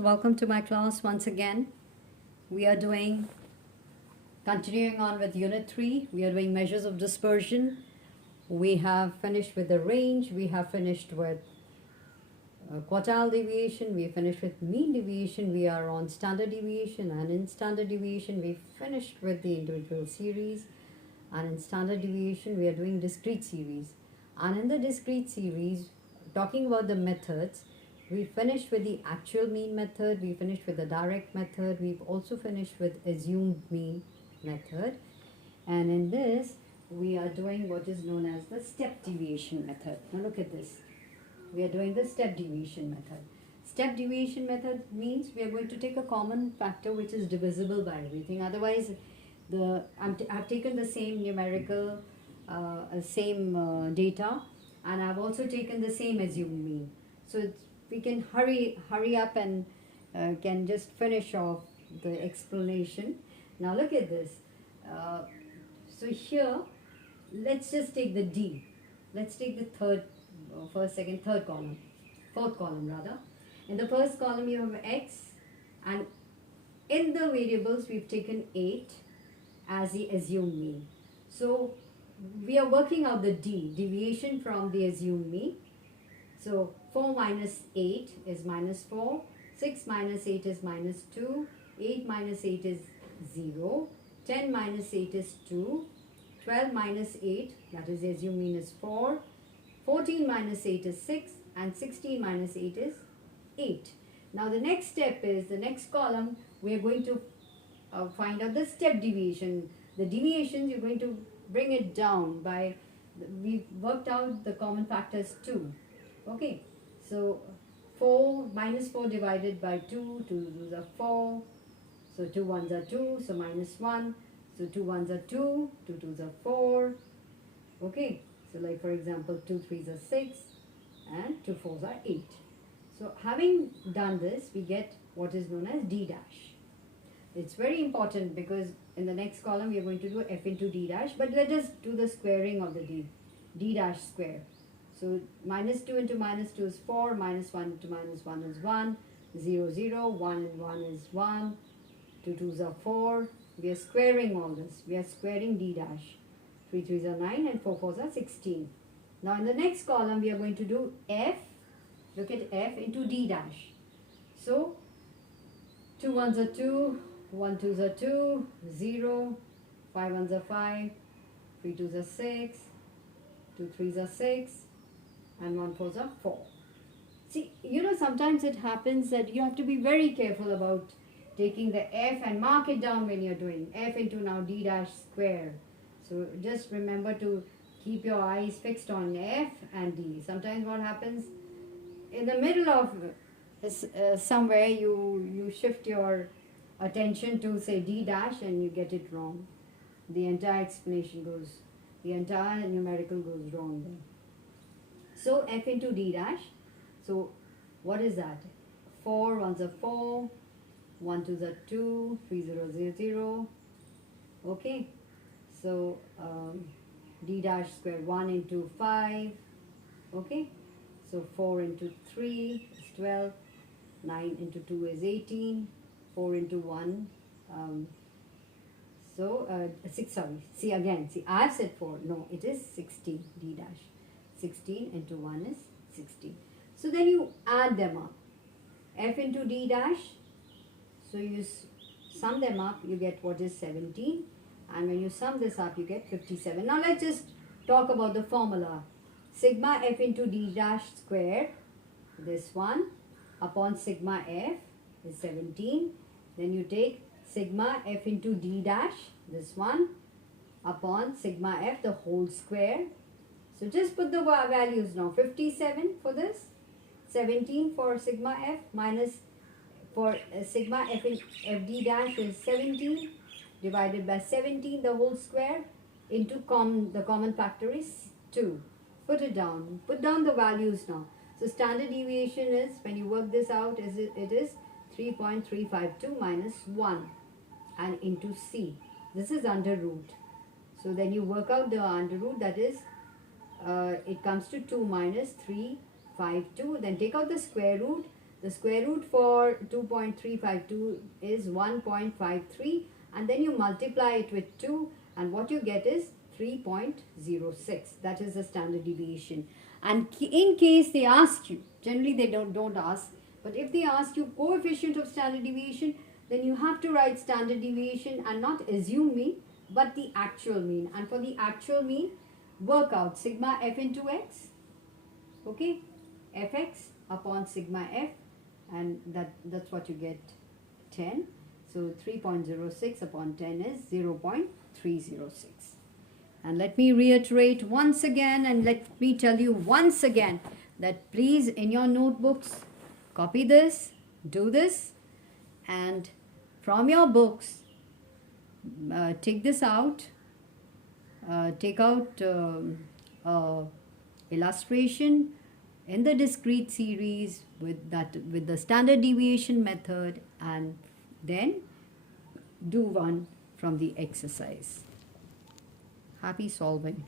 So welcome to my class once again. We are continuing on with Unit 3. We are doing measures of dispersion. We have finished with the range. We have finished with quartile deviation. We finished with mean deviation. We are on standard deviation, and in standard deviation we finished with the individual series, and in standard deviation we are doing discrete series. And in the discrete series, talking about the methods, we finished with the actual mean method, we finished with the direct method, we've also finished with assumed mean method, and in this we are doing what is known as the step deviation method. Now look at this. We are doing the step deviation method. Step deviation method means we are going to take a common factor which is divisible by everything. Otherwise, I've taken the same numerical, data, and I've also taken the same assumed mean. So we can hurry up and can just finish off the explanation. Now look at this. So here, let's just take the D. Let's take the third column, fourth column rather. In the first column you have X, and in the variables we've taken 8 as the assumed mean. So we are working out the D, deviation from the assumed mean. So 4 minus 8 is minus 4, 6 minus 8 is minus 2, 8 minus 8 is 0, 10 minus 8 is 2, 12 minus 8, that is the assumed mean, is 4, 14 minus 8 is 6, and 16 minus 8 is 8. Now the next step is, the next column, we are going to find out the step deviation. The deviations, you're going to bring it down by, we've worked out the common factors 2. Okay, so 4 minus 4 divided by 2, 2 2s are 4, so 2 1s are 2, so minus 1, so 2 1s are 2, 2 2s are 4. Okay, so like for example 2 3s are 6 and 2 4s are 8. So having done this, we get what is known as D dash. It's very important because in the next column we are going to do f into D dash, but let us do the squaring of the D dash square. So minus 2 into minus 2 is 4, minus 1 into minus 1 is 1, 0 0, 1 and 1 is 1, 2 2s are 4. We are squaring all this. We are squaring D dash. 3 3s are 9 and 4 4s are 16. Now in the next column we are going to do f, look at f into D dash. So 2 1s are 2, 1 2s are 2, 0, 5 1s are 5, 3 2s are 6, 2 3s are 6, and 1 4s are 4. See, sometimes it happens that you have to be very careful about taking the f and mark it down when you're doing f into now D dash square. So just remember to keep your eyes fixed on f and d. Sometimes what happens, in the middle of somewhere you shift your attention to say D dash and you get it wrong. The entire the entire numerical goes wrong then. So f into D dash. So what is that? 4 1s are 4, 1 2s are 2, 3 0 0 0. Okay. So D dash square 1 into 5. Okay. So 4 into 3 is 12. 9 into 2 is 18. 4 into 1. 6, sorry. See again. See, I have said 4. No, it is 16. D dash. 16 into 1 is 16. So then you add them up. F into D dash. So you sum them up, you get what is 17. And when you sum this up, you get 57. Now let's just talk about the formula. Sigma f into D dash square, this one, upon sigma f is 17. Then you take sigma f into D dash, this one, upon sigma f the whole square. So just put the values now. 57 for this, 17 for sigma f, minus for sigma f d dash is 17 divided by 17 the whole square into the common factor is 2. Put it down. Put down the values now. So standard deviation is, when you work this out, it is 3.352 minus 1 and into C. This is under root. So then you work out the under root, that is it comes to 2 minus 3 5 2. Then take out the square root. The square root for 2.352 is 1.53, and then you multiply it with 2, and what you get is 3.06. That is the standard deviation. And in case they ask you, generally they don't ask, but if they ask you coefficient of standard deviation, then you have to write standard deviation and not assume mean, but the actual mean. And for the actual mean, work out sigma f into x, okay, fx upon sigma f, and that's what you get, 10. So 3.06 upon 10 is 0.306. And let me reiterate once again, and let me tell you once again that please in your notebooks copy this, do this, and from your books take this out, take out illustration in the discrete series with the standard deviation method, and then do one from the exercise. Happy solving.